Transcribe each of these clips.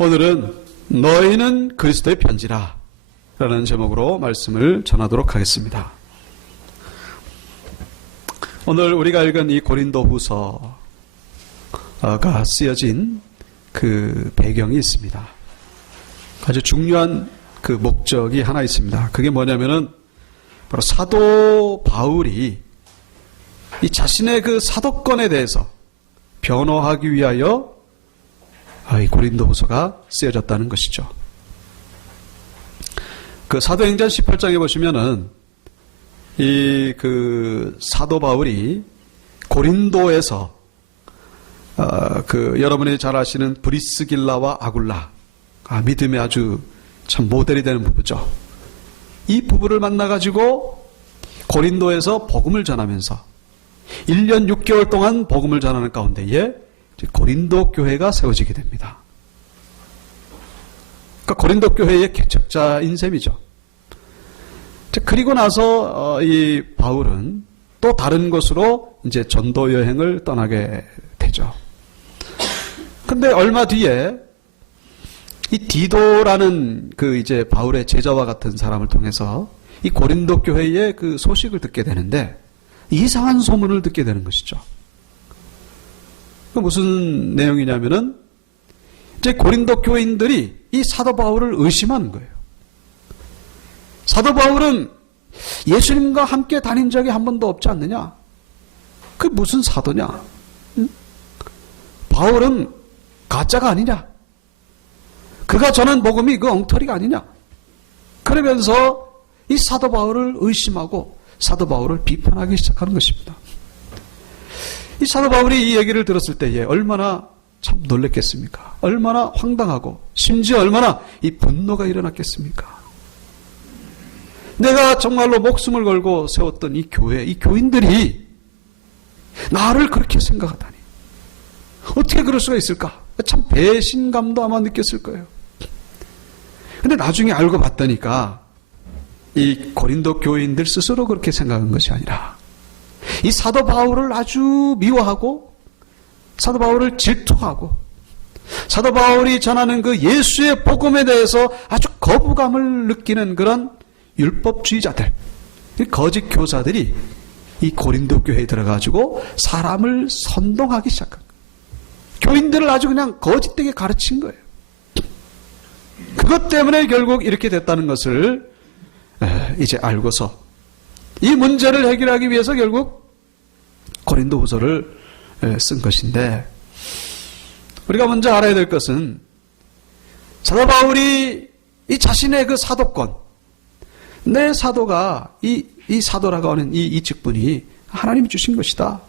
오늘은 너희는 그리스도의 편지라 라는 제목으로 말씀을 전하도록 하겠습니다. 오늘 우리가 읽은 이 고린도 후서가 쓰여진 그 배경이 있습니다. 아주 중요한 그 목적이 하나 있습니다. 그게 뭐냐면은 바로 사도 바울이 이 자신의 그 사도권에 대해서 변호하기 위하여 이 고린도 후서가 쓰여졌다는 것이죠. 그 사도행전 18장에 보시면은 이 그 사도 바울이 고린도에서 여러분이 잘 아시는 브리스길라와 아굴라, 믿음의 아주 참 모델이 되는 부부죠. 이 부부를 만나가지고 고린도에서 복음을 전하면서 1년 6개월 동안 복음을 전하는 가운데에 고린도 교회가 세워지게 됩니다. 그러니까 고린도 교회의 개척자인 셈이죠. 그리고 나서 이 바울은 또 다른 곳으로 이제 전도 여행을 떠나게 되죠. 근데 얼마 뒤에 이 디도라는 그 이제 바울의 제자와 같은 사람을 통해서 이 고린도 교회의 그 소식을 듣게 되는데 이상한 소문을 듣게 되는 것이죠. 그 무슨 내용이냐면은 이제 고린도 교인들이 이 사도 바울을 의심하는 거예요. 사도 바울은 예수님과 함께 다닌 적이 한 번도 없지 않느냐? 그게 무슨 사도냐? 응? 바울은 가짜가 아니냐? 그가 전한 복음이 그 엉터리가 아니냐? 그러면서 이 사도 바울을 의심하고 사도 바울을 비판하기 시작하는 것입니다. 이 사도 바울이 이 얘기를 들었을 때에 얼마나 참 놀랬겠습니까? 얼마나 황당하고 심지어 얼마나 이 분노가 일어났겠습니까? 내가 정말로 목숨을 걸고 세웠던 이 교회, 이 교인들이 나를 그렇게 생각하다니 어떻게 그럴 수가 있을까? 참 배신감도 아마 느꼈을 거예요. 근데 나중에 알고 봤다니까 이 고린도 교인들 스스로 그렇게 생각한 것이 아니라 이 사도 바울을 아주 미워하고 사도 바울을 질투하고 사도 바울이 전하는 그 예수의 복음에 대해서 아주 거부감을 느끼는 그런 율법주의자들, 거짓 교사들이 이 고린도 교회에 들어가지고 사람을 선동하기 시작한 거예요. 교인들을 아주 그냥 거짓되게 가르친 거예요. 그것 때문에 결국 이렇게 됐다는 것을 이제 알고서 이 문제를 해결하기 위해서 결국 고린도 후서를 쓴 것인데, 우리가 먼저 알아야 될 것은 사도 바울이 이 자신의 그 사도권, 내 사도가 이 사도라고 하는 이 직분이 하나님이 주신 것이다.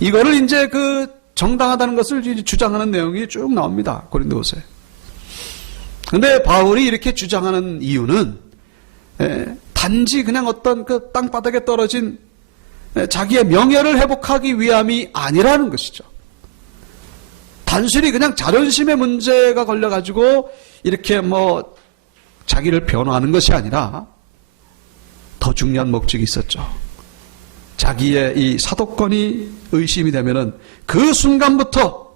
이거를 이제 그 정당하다는 것을 주장하는 내용이 쭉 나옵니다. 고린도후서에. 근데 바울이 이렇게 주장하는 이유는 단지 그냥 어떤 그 땅바닥에 떨어진 자기의 명예를 회복하기 위함이 아니라는 것이죠. 단순히 그냥 자존심의 문제가 걸려가지고 이렇게 뭐 자기를 변호하는 것이 아니라 더 중요한 목적이 있었죠. 자기의 이 사도권이 의심이 되면은 그 순간부터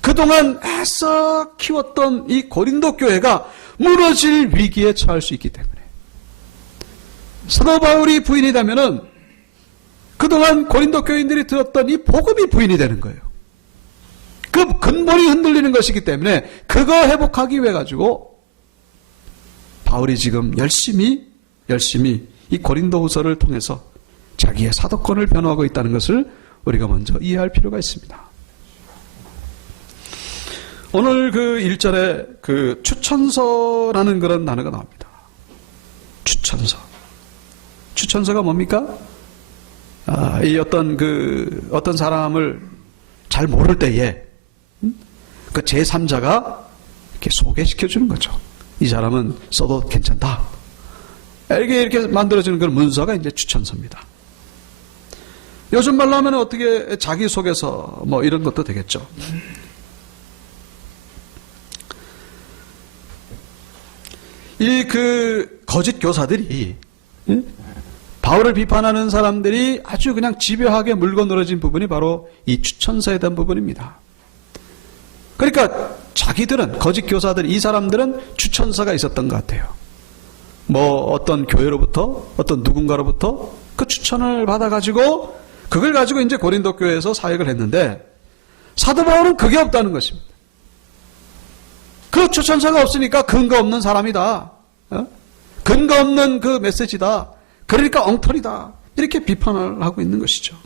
그동안 애써 키웠던 이 고린도 교회가 무너질 위기에 처할 수 있기 때문에 사도 바울이 부인이 되면은 그동안 고린도 교인들이 들었던 이 복음이 부인이 되는 거예요. 그 근본이 흔들리는 것이기 때문에 그거 회복하기 위해 가지고 바울이 지금 열심히 이 고린도 후서를 통해서 자기의 사도권을 변호하고 있다는 것을 우리가 먼저 이해할 필요가 있습니다. 오늘 그 1절에 그 추천서라는 그런 단어가 나옵니다. 추천서. 추천서가 뭡니까? 이 어떤 사람을 잘 모를 때에 그 제3자가 이렇게 소개시켜 주는 거죠. 이 사람은 써도 괜찮다. 이렇게 만들어지는 그런 문서가 이제 추천서입니다. 요즘 말로 하면 어떻게 자기소개서 뭐 이런 것도 되겠죠. 이 그 거짓 교사들이 바울을 비판하는 사람들이 아주 그냥 집요하게 물고 늘어진 부분이 바로 이 추천서에 대한 부분입니다. 그러니까 자기들은, 거짓 교사들, 이 사람들은 추천서가 있었던 것 같아요. 뭐 어떤 교회로부터, 어떤 누군가로부터 그 추천을 받아가지고 그걸 가지고 이제 고린도 교회에서 사역을 했는데, 사도 바울은 그게 없다는 것입니다. 그 추천서가 없으니까 근거 없는 사람이다. 근거 없는 그 메시지다. 그러니까 엉터리다. 이렇게 비판을 하고 있는 것이죠.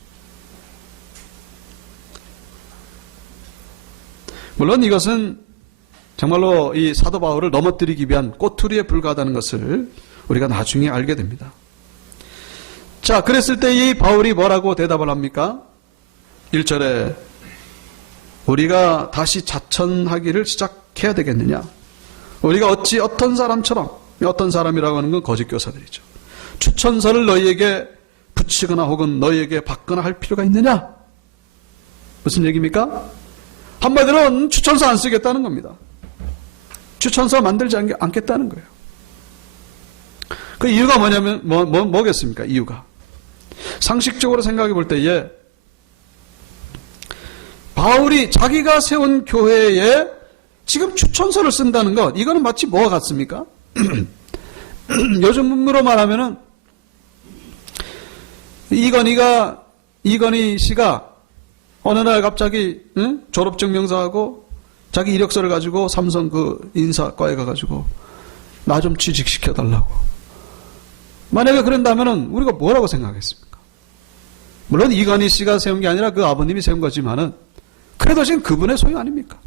물론 이것은 정말로 이 사도 바울을 넘어뜨리기 위한 꼬투리에 불과하다는 것을 우리가 나중에 알게 됩니다. 자, 그랬을 때 이 바울이 뭐라고 대답을 합니까? 1절에 우리가 다시 자천하기를 시작해야 되겠느냐? 우리가 어찌 어떤 사람처럼, 어떤 사람이라고 하는 건 거짓 교사들이죠. 추천서를 너희에게 붙이거나 혹은 너희에게 받거나 할 필요가 있느냐? 무슨 얘기입니까? 한마디로는 추천서 안 쓰겠다는 겁니다. 추천서 만들지 않겠다는 거예요. 그 이유가 뭐냐면, 뭐겠습니까? 이유가. 상식적으로 생각해 볼 때에, 바울이 자기가 세운 교회에 지금 추천서를 쓴다는 것, 이거는 마치 뭐와 같습니까? 요즘으로 말하면은, 이건희 씨가 어느 날 갑자기 졸업증명서하고 자기 이력서를 가지고 삼성 그 인사과에 가가지고 나 좀 취직시켜달라고. 만약에 그런다면은 우리가 뭐라고 생각하겠습니까? 물론 이건희 씨가 세운 게 아니라 그 아버님이 세운 거지만은 그래도 지금 그분의 소유 아닙니까?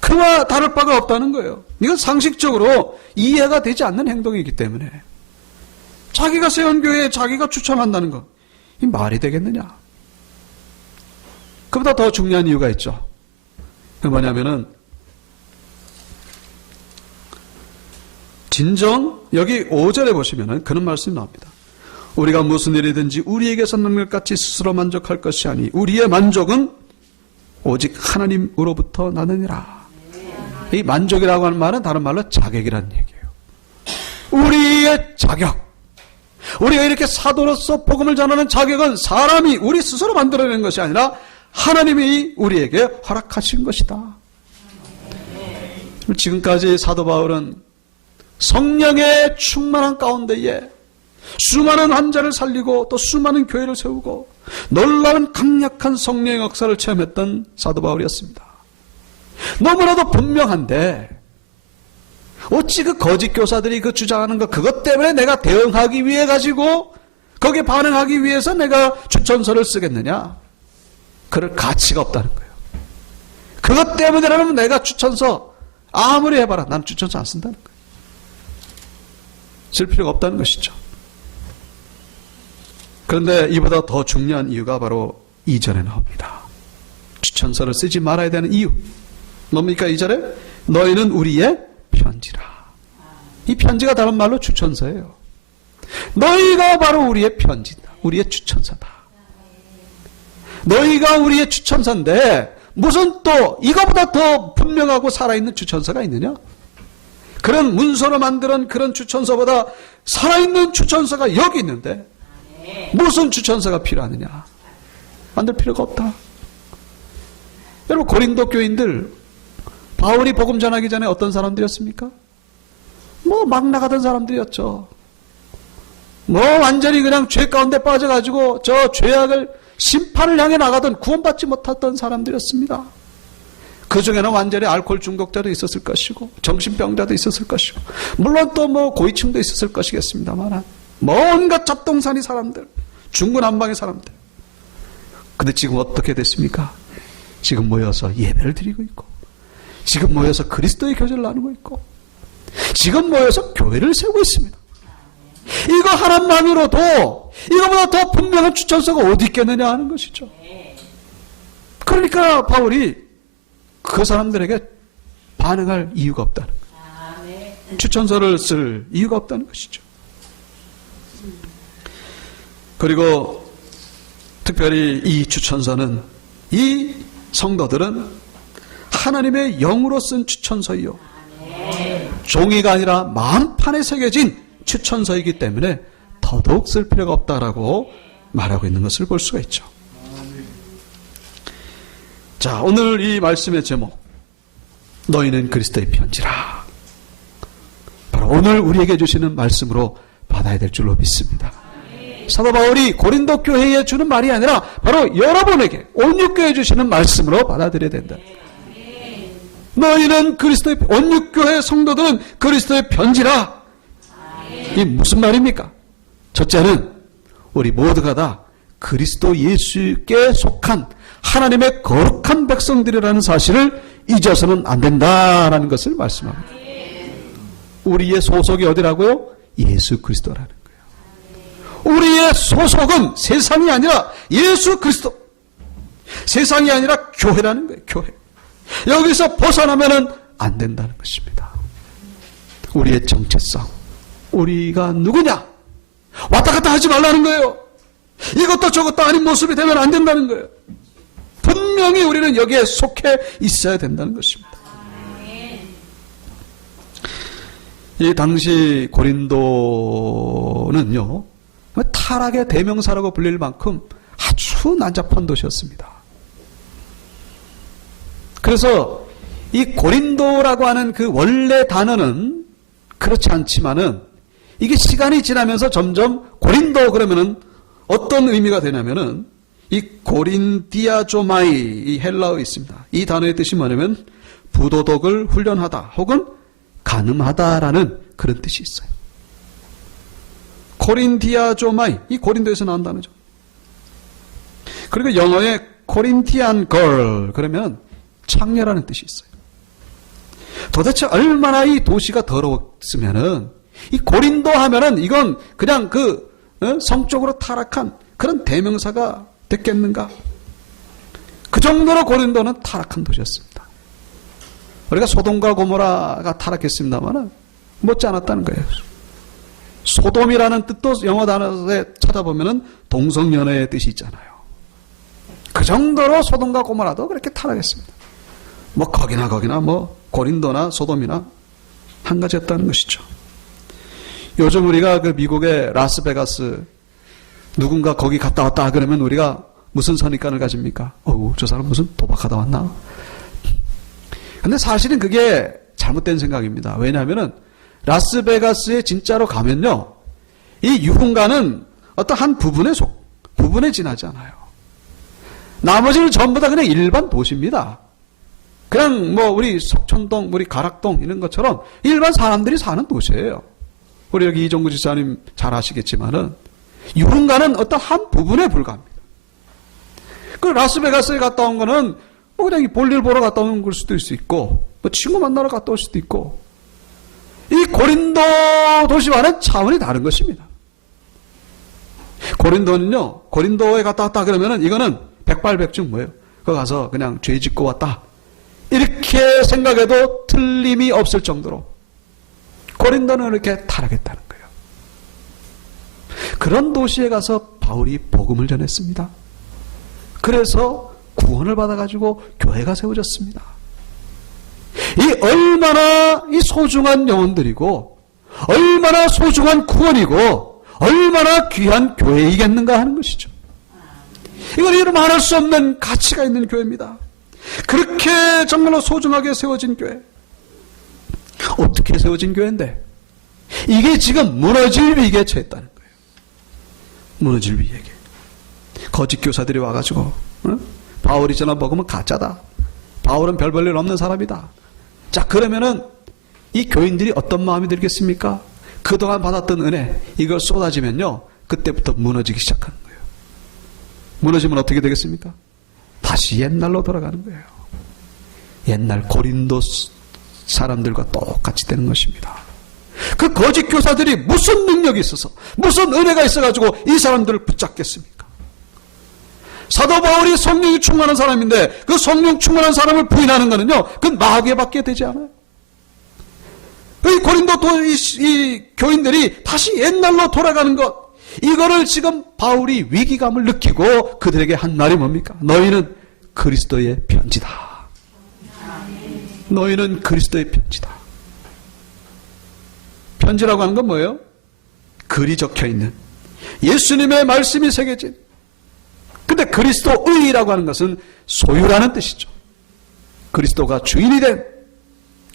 그와 다를 바가 없다는 거예요. 이건 상식적으로 이해가 되지 않는 행동이기 때문에 자기가 세운 교회에 자기가 추천한다는 것, 이 말이 되겠느냐? 그보다 더 중요한 이유가 있죠. 그 뭐냐면은 진정 여기 5절에 보시면은 그런 말씀이 나옵니다. 우리가 무슨 일이든지 우리에게서 는 것같이 스스로 만족할 것이 아니 우리의 만족은 오직 하나님으로부터 나느니라. 이 만족이라고 하는 말은 다른 말로 자격이라는 얘기예요. 우리의 자격, 우리가 이렇게 사도로서 복음을 전하는 자격은 사람이 우리 스스로 만들어낸 것이 아니라 하나님이 우리에게 허락하신 것이다. 지금까지 사도 바울은 성령의 충만한 가운데에 수많은 환자를 살리고 또 수많은 교회를 세우고 놀라운 강력한 성령의 역사를 체험했던 사도 바울이었습니다. 너무나도 분명한데 어찌 그 거짓 교사들이 그 주장하는 것, 그것 때문에 내가 대응하기 위해 가지고 거기에 반응하기 위해서 내가 추천서를 쓰겠느냐? 그럴 가치가 없다는 거예요. 그것 때문에라면 내가 추천서 아무리 해봐라, 난 추천서 안 쓴다는 거예요. 쓸 필요가 없다는 것이죠. 그런데 이보다 더 중요한 이유가 바로 2절에 나옵니다. 추천서를 쓰지 말아야 되는 이유 뭡니까? 2절에 너희는 우리의 편지라. 이 편지가 다른 말로 추천서예요. 너희가 바로 우리의 편지다. 우리의 추천서다. 너희가 우리의 추천서인데 무슨 또 이거보다 더 분명하고 살아있는 추천서가 있느냐? 그런 문서로 만드는 그런 추천서보다 살아있는 추천서가 여기 있는데 무슨 추천서가 필요하느냐? 만들 필요가 없다. 여러분, 고린도 교인들 바울이 복음 전하기 전에 어떤 사람들이었습니까? 막 나가던 사람들이었죠. 완전히 그냥 죄 가운데 빠져가지고 저 죄악을 심판을 향해 나가던 구원받지 못했던 사람들이었습니다. 그 중에는 완전히 알코올 중독자도 있었을 것이고 정신병자도 있었을 것이고 물론 또 고위층도 있었을 것이겠습니다만 뭔가 잡동사니 사람들, 중구난방의 사람들. 근데 지금 어떻게 됐습니까? 지금 모여서 예배를 드리고 있고 지금 모여서 그리스도의 교제를 나누고 있고 지금 모여서 교회를 세우고 있습니다. 이거 하나만으로도 이거보다 더 분명한 추천서가 어디 있겠느냐 하는 것이죠. 그러니까 바울이 그 사람들에게 반응할 이유가 없다는 거예요. 추천서를 쓸 이유가 없다는 것이죠. 그리고 특별히 이 추천서는, 이 성도들은 하나님의 영으로 쓴 추천서이요, 종이가 아니라 마음판에 새겨진 추천서이기 때문에 더더욱 쓸 필요가 없다라고 말하고 있는 것을 볼 수가 있죠. 자, 오늘 이 말씀의 제목, 너희는 그리스도의 편지라. 바로 오늘 우리에게 주시는 말씀으로 받아야 될 줄로 믿습니다. 사도 바울이 고린도 교회에 주는 말이 아니라 바로 여러분에게 온육교회에 주시는 말씀으로 받아들여야 된다. 너희는 그리스도의, 온육교회 성도들은 그리스도의 편지라. 이게 무슨 말입니까? 첫째는 우리 모두가 다 그리스도 예수께 속한 하나님의 거룩한 백성들이라는 사실을 잊어서는 안 된다라는 것을 말씀합니다. 우리의 소속이 어디라고요? 예수 그리스도라는 거예요. 우리의 소속은 세상이 아니라 예수 그리스도. 세상이 아니라 교회라는 거예요. 교회. 여기서 벗어나면은 안 된다는 것입니다. 우리의 정체성. 우리가 누구냐? 왔다 갔다 하지 말라는 거예요. 이것도 저것도 아닌 모습이 되면 안 된다는 거예요. 분명히 우리는 여기에 속해 있어야 된다는 것입니다. 이 당시 고린도는요, 타락의 대명사라고 불릴 만큼 아주 난잡한 도시였습니다. 그래서 이 고린도라고 하는 그 원래 단어는 그렇지 않지만은 이게 시간이 지나면서 점점 고린도 그러면은 어떤 의미가 되냐면은 이 고린디아조마이, 이 헬라어에 있습니다. 이 단어의 뜻이 뭐냐면 부도덕을 훈련하다 혹은 가늠하다라는 그런 뜻이 있어요. 고린디아조마이, 이 고린도에서 나온 단어죠. 그리고 영어에 코린티안 걸 그러면 창녀라는 뜻이 있어요. 도대체 얼마나 이 도시가 더러웠으면은 이 고린도 하면은 이건 그냥 그 성적으로 타락한 그런 대명사가 됐겠는가? 그 정도로 고린도는 타락한 도시였습니다. 우리가 소돔과 고모라가 타락했습니다만은 못지 않았다는 거예요. 소돔이라는 뜻도 영어 단어에 찾아보면은 동성연애의 뜻이 있잖아요. 그 정도로 소돔과 고모라도 그렇게 타락했습니다. 뭐 거기나 뭐 고린도나 소돔이나 한 가지였다는 것이죠. 요즘 우리가 그 미국의 라스베가스 누군가 거기 갔다 왔다 그러면 우리가 무슨 선입관을 가집니까? 저 사람 무슨 도박하다 왔나? 근데 사실은 그게 잘못된 생각입니다. 왜냐하면은 라스베가스에 진짜로 가면요, 이 유흥가는 어떤 한 부분에 지나지 않아요. 나머지는 전부 다 그냥 일반 도시입니다. 그냥 뭐 우리 석촌동, 우리 가락동 이런 것처럼 일반 사람들이 사는 도시예요. 우리 여기 이종구 지사님 잘 아시겠지만은 유흥가는 어떤 한 부분에 불과합니다. 그 라스베가스에 갔다 온 거는 뭐 그냥 볼일 보러 갔다 온 걸 수도 있고, 뭐 친구 만나러 갔다 올 수도 있고, 이 고린도 도시와는 차원이 다른 것입니다. 고린도는요, 고린도에 갔다 왔다 그러면은 이거는 백발백중 뭐예요? 거기 가서 그냥 죄 짓고 왔다. 이렇게 생각해도 틀림이 없을 정도로 고린도는 이렇게 타락했다는 거예요. 그런 도시에 가서 바울이 복음을 전했습니다. 그래서 구원을 받아가지고 교회가 세워졌습니다. 이 얼마나 이 소중한 영혼들이고 얼마나 소중한 구원이고 얼마나 귀한 교회이겠는가 하는 것이죠. 이건 이루 말할 수 없는 가치가 있는 교회입니다. 그렇게 정말로 소중하게 세워진 교회. 어떻게 세워진 교회인데 이게 지금 무너질 위기에 처했다는 거예요. 무너질 위기에. 거짓 교사들이 와가지고 바울이 전한 복음은 가짜다. 바울은 별 볼 일 없는 사람이다. 자, 그러면은 이 교인들이 어떤 마음이 들겠습니까? 그동안 받았던 은혜 이걸 쏟아지면요, 그때부터 무너지기 시작하는 거예요. 무너지면 어떻게 되겠습니까? 다시 옛날로 돌아가는 거예요. 옛날 고린도 사람들과 똑같이 되는 것입니다. 그 거짓 교사들이 무슨 능력이 있어서 무슨 은혜가 있어가지고 이 사람들을 붙잡겠습니까? 사도 바울이 성령이 충만한 사람인데 그 성령 충만한 사람을 부인하는 거는요, 그건 마귀에밖에 되지 않아요. 이 고린도 이 교인들이 다시 옛날로 돌아가는 것, 이거를 지금 바울이 위기감을 느끼고 그들에게 한 말이 뭡니까? 너희는 그리스도의 편지다. 너희는 그리스도의 편지다. 편지라고 하는 건 뭐예요? 글이 적혀있는 예수님의 말씀이 새겨진. 근데 그리스도의라고 하는 것은 소유라는 뜻이죠. 그리스도가 주인이 된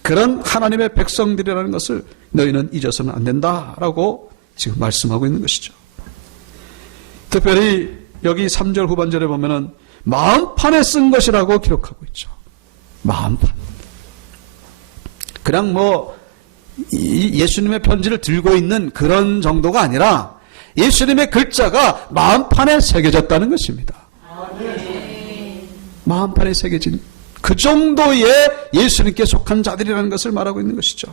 그런 하나님의 백성들이라는 것을 너희는 잊어서는 안 된다라고 지금 말씀하고 있는 것이죠. 특별히 여기 3절 후반절에 보면은 마음판에 쓴 것이라고 기록하고 있죠. 마음판. 그냥 예수님의 편지를 들고 있는 그런 정도가 아니라 예수님의 글자가 마음판에 새겨졌다는 것입니다. 마음판에 새겨진 그 정도의 예수님께 속한 자들이라는 것을 말하고 있는 것이죠.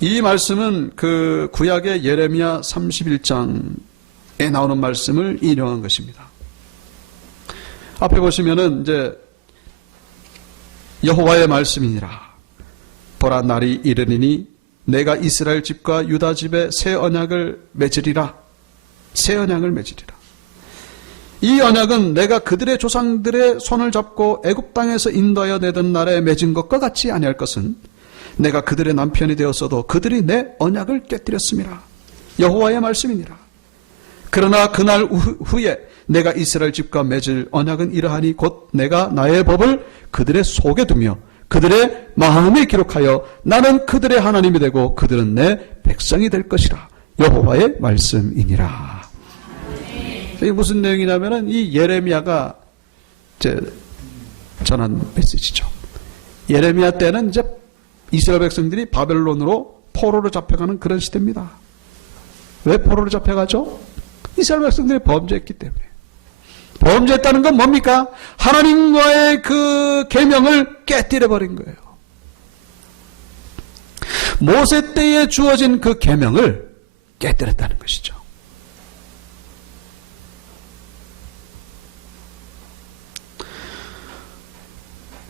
이 말씀은 그 구약의 예레미야 31장에 나오는 말씀을 인용한 것입니다. 앞에 보시면은 이제 여호와의 말씀이니라. 보라 날이 이르리니 내가 이스라엘 집과 유다 집에 새 언약을 맺으리라. 새 언약을 맺으리라. 이 언약은 내가 그들의 조상들의 손을 잡고 애굽 땅에서 인도하여 내던 날에 맺은 것과 같이 아니할 것은 내가 그들의 남편이 되었어도 그들이 내 언약을 깨뜨렸음이라. 여호와의 말씀이니라. 그러나 그날 후에 내가 이스라엘 집과 맺을 언약은 이러하니 곧 내가 나의 법을 그들의 속에 두며 그들의 마음에 기록하여 나는 그들의 하나님이 되고 그들은 내 백성이 될 것이라. 여호와의 말씀이니라. 이게 무슨 내용이냐면은 이 예레미야가 이제 전한 메시지죠. 예레미야 때는 이제 이스라엘 백성들이 바벨론으로 포로로 잡혀가는 그런 시대입니다. 왜 포로로 잡혀가죠? 이스라엘 백성들이 범죄했기 때문에. 범죄했다는 건 뭡니까? 하나님과의 그 계명을 깨뜨려 버린 거예요. 모세 때에 주어진 그 계명을 깨뜨렸다는 것이죠.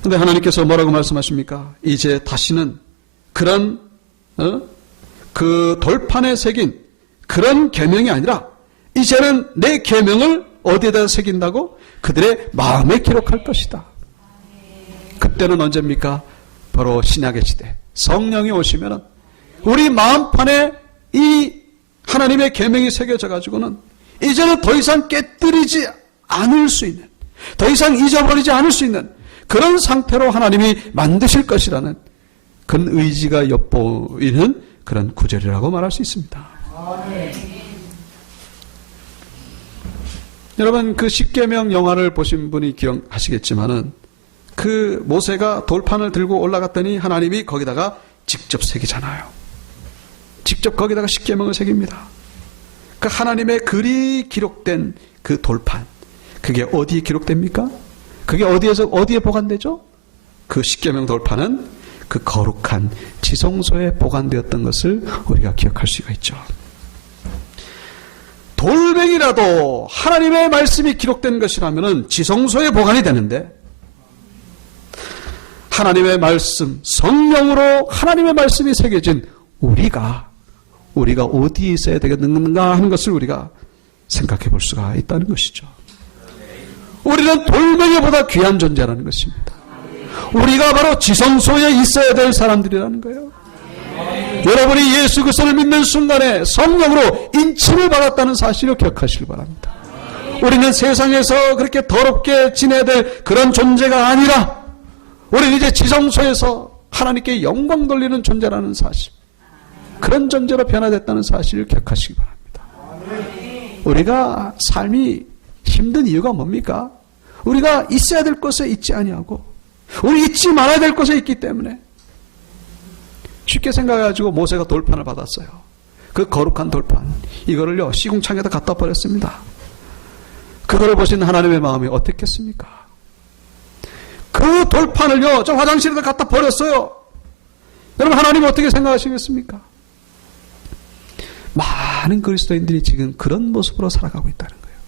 근데 하나님께서 뭐라고 말씀하십니까? 이제 다시는 그런 그 돌판에 새긴 그런 계명이 아니라 이제는 내 계명을 어디에다 새긴다고? 그들의 마음에 기록할 것이다. 그때는 언제입니까? 바로 신약의 시대. 성령이 오시면 우리 마음판에 이 하나님의 계명이 새겨져 가지고는 이제는 더 이상 깨뜨리지 않을 수 있는, 더 이상 잊어버리지 않을 수 있는 그런 상태로 하나님이 만드실 것이라는 그런 의지가 엿보이는 그런 구절이라고 말할 수 있습니다. 여러분 그 십계명 영화를 보신 분이 기억하시겠지만은 그 모세가 돌판을 들고 올라갔더니 하나님이 거기다가 직접 새기잖아요. 직접 거기다가 십계명을 새깁니다. 그 하나님의 글이 기록된 그 돌판, 그게 어디에 기록됩니까? 그게 어디에 보관되죠? 그 십계명 돌판은 그 거룩한 지성소에 보관되었던 것을 우리가 기억할 수가 있죠. 돌멩이라도 하나님의 말씀이 기록된 것이라면 지성소에 보관이 되는데 하나님의 말씀, 성령으로 하나님의 말씀이 새겨진 우리가 어디에 있어야 되겠는가 하는 것을 우리가 생각해 볼 수가 있다는 것이죠. 우리는 돌멩이보다 귀한 존재라는 것입니다. 우리가 바로 지성소에 있어야 될 사람들이라는 거예요. 여러분이 예수 그리스도를 믿는 순간에 성령으로 인침을 받았다는 사실을 기억하시길 바랍니다. 우리는 세상에서 그렇게 더럽게 지내야 될 그런 존재가 아니라 우리는 이제 지성소에서 하나님께 영광 돌리는 존재라는 사실, 그런 존재로 변화됐다는 사실을 기억하시기 바랍니다. 우리가 삶이 힘든 이유가 뭡니까? 우리가 있어야 될 곳에 있지 아니하고 우리 잊지 말아야 될 곳에 있기 때문에. 쉽게 생각해가지고 모세가 돌판을 받았어요. 그 거룩한 돌판, 이거를요 시궁창에다 갖다 버렸습니다. 그거를 보신 하나님의 마음이 어떻겠습니까? 그 돌판을요 저 화장실에다 갖다 버렸어요. 여러분 하나님 어떻게 생각하시겠습니까? 많은 그리스도인들이 지금 그런 모습으로 살아가고 있다는 거예요.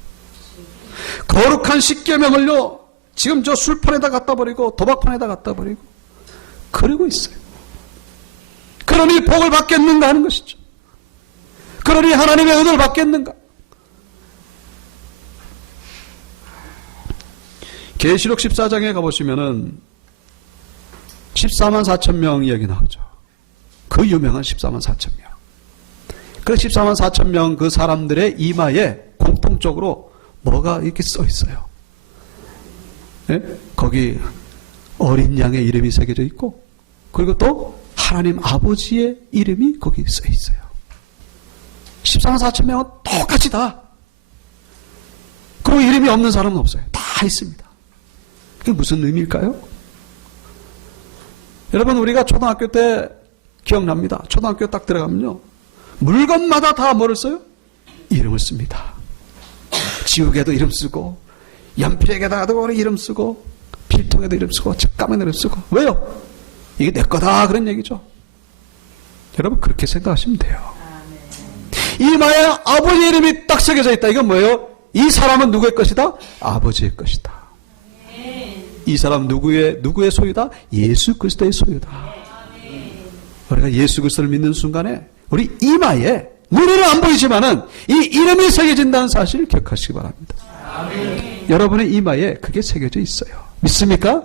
거룩한 십계명을요 지금 저 술판에다 갖다 버리고 도박판에다 갖다 버리고 그러고 있어요. 그러니 복을 받겠는가 하는 것이죠. 그러니 하나님의 은혜를 받겠는가. 계시록 14장에 가보시면은 14만 4천 명 이야기 나오죠. 그 유명한 14만 4천 명. 그 14만 4천 명 그 사람들의 이마에 공통적으로 뭐가 이렇게 써 있어요. 예? 거기 어린 양의 이름이 새겨져 있고, 그리고 또 하나님 아버지의 이름이 거기 써 있어요. 14만 4천 명은 똑같이 다. 그리고 이름이 없는 사람은 없어요. 다 있습니다. 그게 무슨 의미일까요? 여러분, 우리가 초등학교 때 기억납니다. 초등학교 딱 들어가면요, 물건마다 다 뭐를 써요? 이름을 씁니다. 지우개도 이름 쓰고, 연필에다가도 이름 쓰고, 필통에도 이름 쓰고, 책가방에도 이름 쓰고. 왜요? 이게 내 거다, 그런 얘기죠. 여러분, 그렇게 생각하시면 돼요. 이마에 아버지의 이름이 딱 새겨져 있다. 이건 뭐예요? 이 사람은 누구의 것이다? 아버지의 것이다. 이 사람 누구의 소유다? 예수 그리스도의 소유다. 우리가 예수 그리스도를 믿는 순간에 우리 이마에, 눈에는 안 보이지만은 이 이름이 새겨진다는 사실을 기억하시기 바랍니다. 여러분의 이마에 그게 새겨져 있어요. 믿습니까?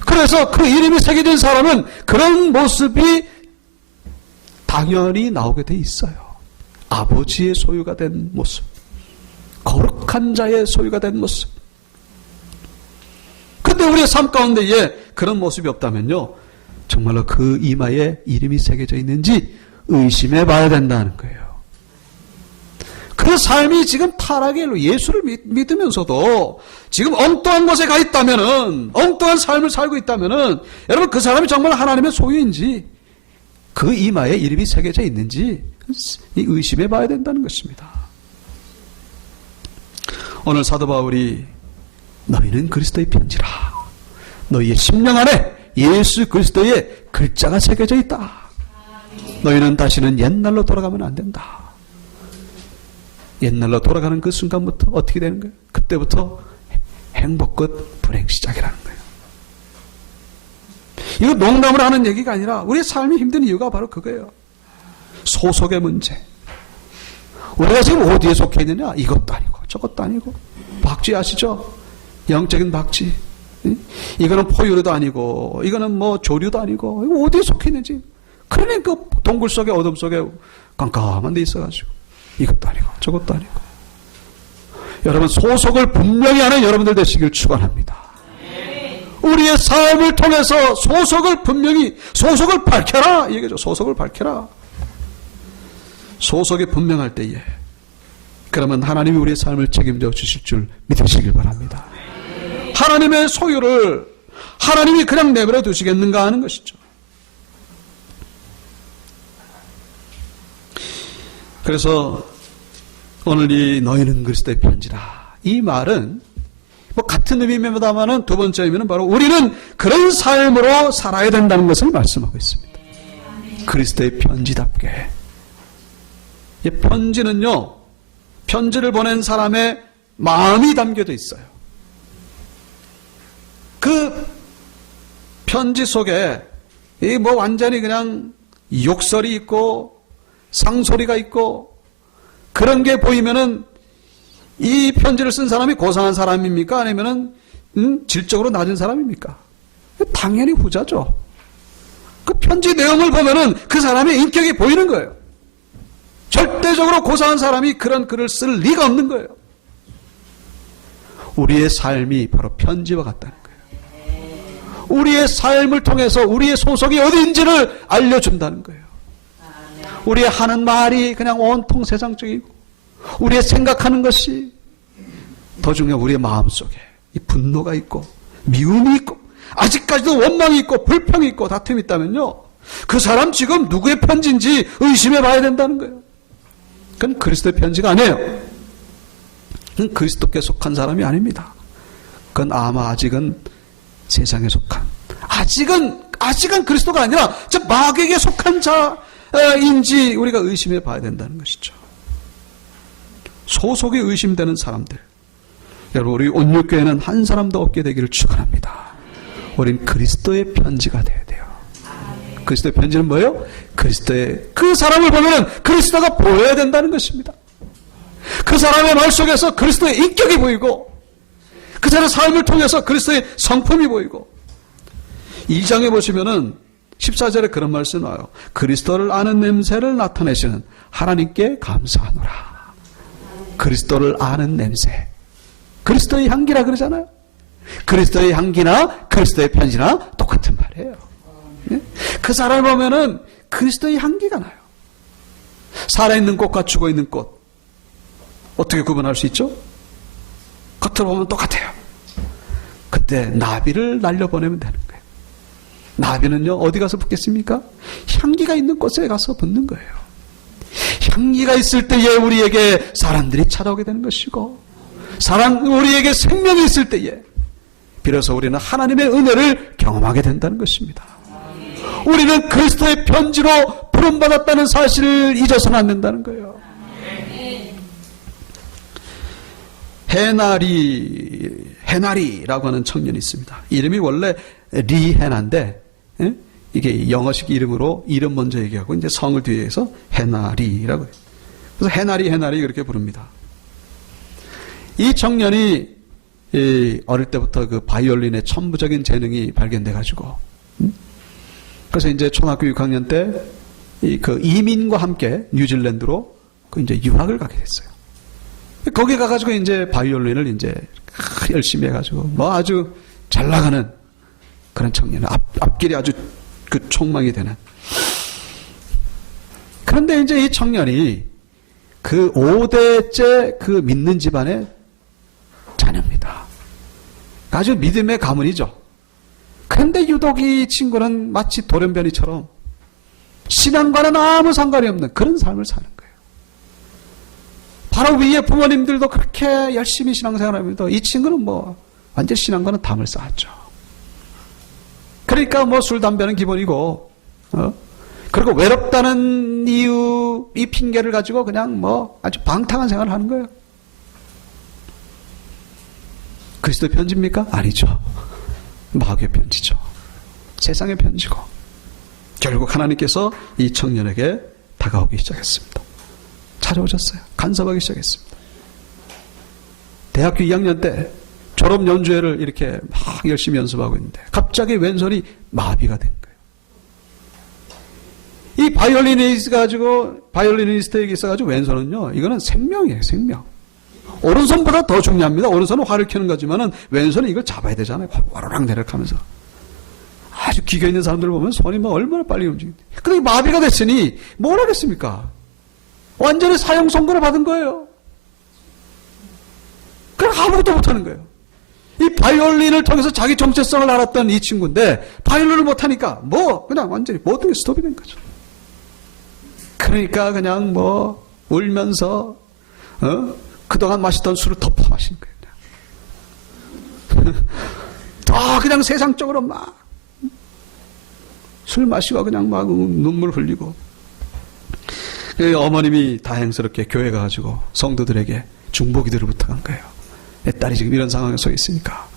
그래서 그 이름이 새겨진 사람은 그런 모습이 당연히 나오게 돼 있어요. 아버지의 소유가 된 모습, 거룩한 자의 소유가 된 모습. 근데 우리의 삶 가운데에 그런 모습이 없다면요, 정말로 그 이마에 이름이 새겨져 있는지 의심해 봐야 된다는 거예요. 그 삶이 지금 타락의 일로, 예수를 믿으면서도 지금 엉뚱한 곳에 가 있다면은, 엉뚱한 삶을 살고 있다면은, 여러분, 그 사람이 정말 하나님의 소유인지, 그 이마에 이름이 새겨져 있는지 의심해 봐야 된다는 것입니다. 오늘 사도 바울이 너희는 그리스도의 편지라, 너희의 심령 안에 예수 그리스도의 글자가 새겨져 있다. 너희는 다시는 옛날로 돌아가면 안 된다. 옛날로 돌아가는 그 순간부터 어떻게 되는 거예요? 그때부터 행복 끝 불행 시작이라는 거예요. 이거 농담을 하는 얘기가 아니라 우리의 삶이 힘든 이유가 바로 그거예요. 소속의 문제. 우리가 지금 어디에 속해 있느냐? 이것도 아니고 저것도 아니고. 박쥐 아시죠? 영적인 박쥐. 이거는 포유류도 아니고, 이거는 뭐 조류도 아니고, 이거 어디에 속해 있는지. 그러니까 동굴 속에, 어둠 속에 깜깜한 데 있어가지고, 이것도 아니고 저것도 아니고. 여러분, 소속을 분명히 하는 여러분들 되시길 축원합니다. 우리의 삶을 통해서 소속을 분명히, 소속을 밝혀라, 이 얘기죠. 소속을 밝혀라. 소속이 분명할 때에, 그러면 하나님이 우리의 삶을 책임져 주실 줄 믿으시길 바랍니다. 하나님의 소유를 하나님이 그냥 내버려 두시겠는가 하는 것이죠. 그래서 오늘 이 너희는 그리스도의 편지라, 이 말은 뭐 같은 의미입니다만은 두 번째 의미는 바로 우리는 그런 삶으로 살아야 된다는 것을 말씀하고 있습니다. 그리스도의 편지답게. 이 편지는요, 편지를 보낸 사람의 마음이 담겨져 있어요. 그 편지 속에 이 뭐 완전히 그냥 욕설이 있고 상소리가 있고 그런 게 보이면은 이 편지를 쓴 사람이 고상한 사람입니까? 아니면은 질적으로 낮은 사람입니까? 당연히 후자죠. 그 편지 내용을 보면은 그 사람의 인격이 보이는 거예요. 절대적으로 고상한 사람이 그런 글을 쓸 리가 없는 거예요. 우리의 삶이 바로 편지와 같다는 거예요. 우리의 삶을 통해서 우리의 소속이 어디인지를 알려준다는 거예요. 우리의 하는 말이 그냥 온통 세상적이고, 우리의 생각하는 것이 더 중요한 우리의 마음속에 이 분노가 있고 미움이 있고 아직까지도 원망이 있고 불평이 있고 다툼이 있다면요, 그 사람 지금 누구의 편지인지 의심해 봐야 된다는 거예요. 그건 그리스도의 편지가 아니에요. 그건 그리스도께 속한 사람이 아닙니다. 그건 아마 아직은 세상에 속한, 아직은 그리스도가 아니라 저 마귀에게 속한 자인지 우리가 의심해 봐야 된다는 것이죠. 소속이 의심되는 사람들, 여러분, 우리 온유교회는 한 사람도 없게 되기를 축원합니다. 우린 그리스도의 편지가 돼야 돼요. 그리스도의 편지는 뭐예요? 그리스도의, 그 사람을 보면은 그리스도가 보여야 된다는 것입니다. 그 사람의 말 속에서 그리스도의 인격이 보이고, 그 사람의 삶을 통해서 그리스도의 성품이 보이고. 2장에 보시면은 14절에 그런 말씀이 나와요. 그리스도를 아는 냄새를 나타내시는 하나님께 감사하노라. 그리스도를 아는 냄새, 그리스도의 향기라 그러잖아요. 그리스도의 향기나 그리스도의 편지나 똑같은 말이에요. 그 사람을 보면은 그리스도의 향기가 나요. 살아있는 꽃과 죽어있는 꽃 어떻게 구분할 수 있죠? 겉으로 보면 똑같아요. 그때 나비를 날려보내면 되는 거예요. 나비는요 어디 가서 붙겠습니까? 향기가 있는 곳에 가서 붙는 거예요. 향기가 있을 때에 우리에게 사람들이 찾아오게 되는 것이고, 우리에게 생명이 있을 때에 비로소 우리는 하나님의 은혜를 경험하게 된다는 것입니다. 우리는 그리스도의 편지로 부름받았다는 사실을 잊어서는 안 된다는 거예요. 해나리라고 하는 청년이 있습니다. 이름이 원래 리해나인데 이게 영어식 이름으로 이름 먼저 얘기하고 이제 성을 뒤에 해서 해나리라고 해요. 그래서 해나리 그렇게 부릅니다. 이 청년이 어릴 때부터 그 바이올린의 천부적인 재능이 발견돼 가지고 그래서 이제 초등학교 6학년 때 그 이민과 함께 뉴질랜드로 그 이제 유학을 가게 됐어요. 거기 가가지고 이제 바이올린을 이제 열심히 해가지고 뭐 아주 잘 나가는 그런 청년, 앞길이 아주 그 촉망이 되는. 그런데 이제 이 청년이 그 5대째 그 믿는 집안의 자녀입니다. 아주 믿음의 가문이죠. 그런데 유독 이 친구는 마치 돌연변이처럼 신앙과는 아무 상관이 없는 그런 삶을 사는 거예요. 바로 위에 부모님들도 그렇게 열심히 신앙생활을 합니다. 이 친구는 뭐 완전 신앙과는 담을 쌓았죠. 그러니까 뭐 술, 담배는 기본이고, 그리고 외롭다는 이유, 이 핑계를 가지고 그냥 뭐 아주 방탕한 생활을 하는 거예요. 그리스도의 편지입니까? 아니죠. 마귀의 편지죠. 세상의 편지고. 결국 하나님께서 이 청년에게 다가오기 시작했습니다. 찾아오셨어요. 간섭하기 시작했습니다. 대학교 2학년 때 졸업 연주회를 이렇게 막 열심히 연습하고 있는데 갑자기 왼손이 마비가 된 거예요. 이 바이올리니스트에게 있어가지고 왼손은요, 이거는 생명이에요, 생명. 오른손보다 더 중요합니다. 오른손은 활을 켜는 거지만은 왼손은 이걸 잡아야 되잖아요. 와르락 내려가면서. 아주 기교 있는 사람들 보면 손이 뭐 얼마나 빨리 움직이는데. 근데 마비가 됐으니 뭘 하겠습니까? 완전히 사형 선고를 받은 거예요. 그럼 아무것도 못하는 거예요. 이 바이올린을 통해서 자기 정체성을 알았던 이 친구인데 바이올린을 못하니까 뭐 그냥 완전히 모든 게 스톱이 된 거죠. 그러니까 그냥 뭐 울면서 그동안 마시던 술을 덮어 마신 거예요. 더 그냥 세상적으로 막 술 마시고 그냥 막 눈물 흘리고. 어머님이 다행스럽게 교회 가가지고 성도들에게 중보기도를 부탁한 거예요. 내 딸이 지금 이런 상황에 서 있으니까.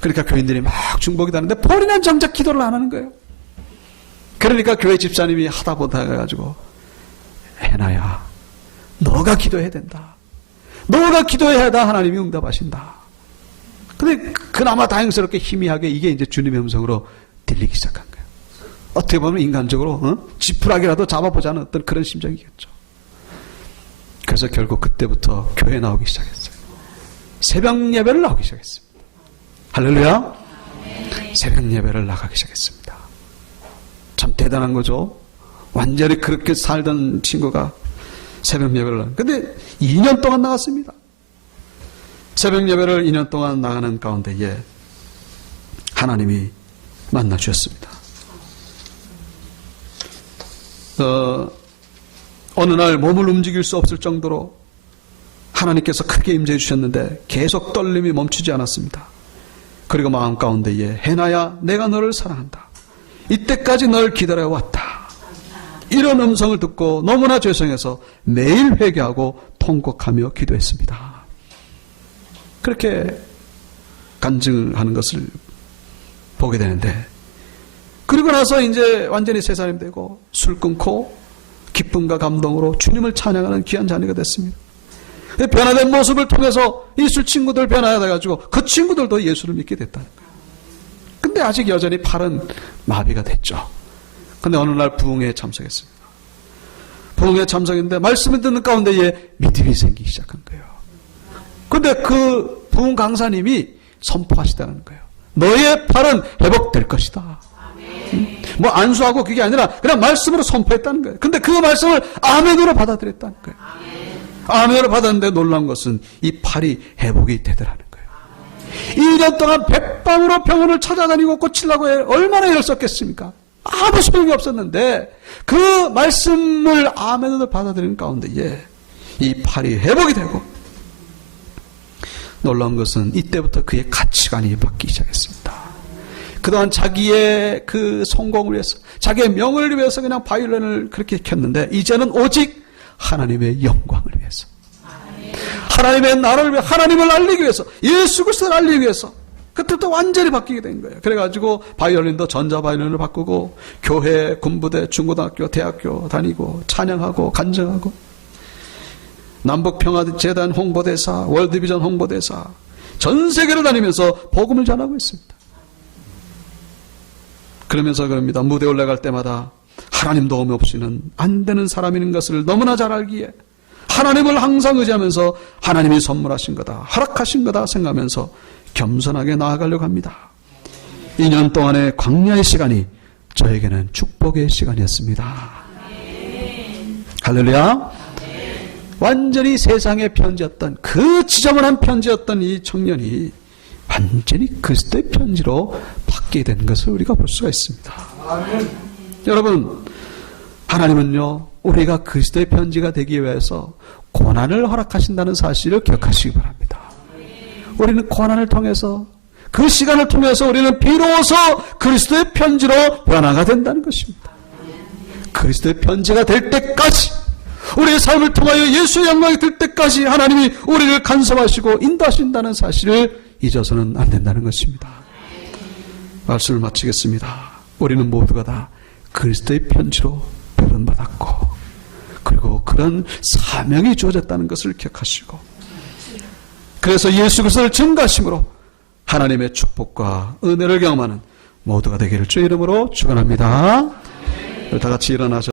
그러니까 교인들이 막 중보기도 하는데 본인은 정작 기도를 안 하는 거예요. 그러니까 교회 집사님이 하다 보다 해가지고, 해나야, 너가 기도해야 된다. 너가 기도해야 하나님이 응답하신다. 근데 그나마 다행스럽게 희미하게 이게 이제 주님의 음성으로 들리기 시작한 거예요. 어떻게 보면 인간적으로 지푸라기라도 잡아보자는 어떤 그런 심정이겠죠. 그래서 결국 그때부터 교회에 나오기 시작했어요. 새벽 예배를 나오기 시작했습니다. 할렐루야. 새벽 예배를 나가기 시작했습니다. 참 대단한 거죠. 완전히 그렇게 살던 친구가 새벽 예배를 나가는. 근데 2년 동안 나갔습니다. 새벽 예배를 2년 동안 나가는 가운데에 하나님이 만나 주셨습니다. 어느 날 몸을 움직일 수 없을 정도로 하나님께서 크게 임재해 주셨는데 계속 떨림이 멈추지 않았습니다. 그리고 마음 가운데에 해나야 내가 너를 사랑한다. 이때까지 널 기다려왔다. 이런 음성을 듣고 너무나 죄송해서 매일 회개하고 통곡하며 기도했습니다. 그렇게 간증하는 것을 보게 되는데, 그리고 나서 이제 완전히 새 사람이 되고 술 끊고 기쁨과 감동으로 주님을 찬양하는 귀한 자녀가 됐습니다. 변화된 모습을 통해서 이 술 친구들 변화해가지고 그 친구들도 예수를 믿게 됐다는 거예요. 근데 아직 여전히 팔은 마비가 됐죠. 근데 어느 날 부흥회에 참석했습니다. 부흥회에 참석했는데 말씀을 듣는 가운데에 믿음이 생기기 시작한 거예요. 근데 그 부흥 강사님이 선포하시다는 거예요. 너의 팔은 회복될 것이다. 뭐 안수하고 그게 아니라 그냥 말씀으로 선포했다는 거예요. 근데 그 말씀을 아멘으로 받아들였다는 거예요. 아멘으로 받았는데 놀라운 것은 이 팔이 회복이 되더라는 거예요. 1년 동안 백방으로 병원을 찾아다니고 고치려고 해 얼마나 애를 썼겠습니까? 아무 소용이 없었는데 그 말씀을 아멘으로 받아들이는 가운데에 이 팔이 회복이 되고, 놀라운 것은 이때부터 그의 가치관이 바뀌기 시작했습니다. 그동안 자기의 그 성공을 위해서, 자기의 명을 위해서 그냥 바이올린을 그렇게 켰는데 이제는 오직 하나님의 영광을 위해서, 하나님의 나라를 위해, 하나님을 알리기 위해서, 예수 그리스도를 알리기 위해서 그때부터 완전히 바뀌게 된 거예요. 그래가지고 바이올린도 전자바이올린을 바꾸고 교회, 군부대, 중고등학교, 대학교 다니고 찬양하고 간증하고 남북평화재단 홍보대사, 월드비전 홍보대사, 전 세계를 다니면서 복음을 전하고 있습니다. 그러면서 그럽니다. 무대 올라갈 때마다 하나님 도움 없이는 안 되는 사람인 것을 너무나 잘 알기에 하나님을 항상 의지하면서 하나님이 선물하신 거다, 허락하신 거다 생각하면서 겸손하게 나아가려고 합니다. 2년 동안의 광야의 시간이 저에게는 축복의 시간이었습니다. 할렐루야. 완전히 세상의 편지였던, 그 지저분한 편지였던 이 청년이 완전히 그리스도의 편지로 바뀌게 된 것을 우리가 볼 수가 있습니다. 여러분, 하나님은요, 우리가 그리스도의 편지가 되기 위해서 고난을 허락하신다는 사실을 기억하시기 바랍니다. 우리는 고난을 통해서, 그 시간을 통해서 우리는 비로소 그리스도의 편지로 변화가 된다는 것입니다. 그리스도의 편지가 될 때까지, 우리의 삶을 통하여 예수의 영광이 될 때까지 하나님이 우리를 간섭하시고 인도하신다는 사실을 잊어서는 안 된다는 것입니다. 말씀을 마치겠습니다. 우리는 모두가 다 그리스도의 편지로 부름받았고, 그리고 그런 사명이 주어졌다는 것을 기억하시고, 그래서 예수 그리스도를 증거하심으로 하나님의 축복과 은혜를 경험하는 모두가 되기를 주의 이름으로 축원합니다. 다 같이 일어나셔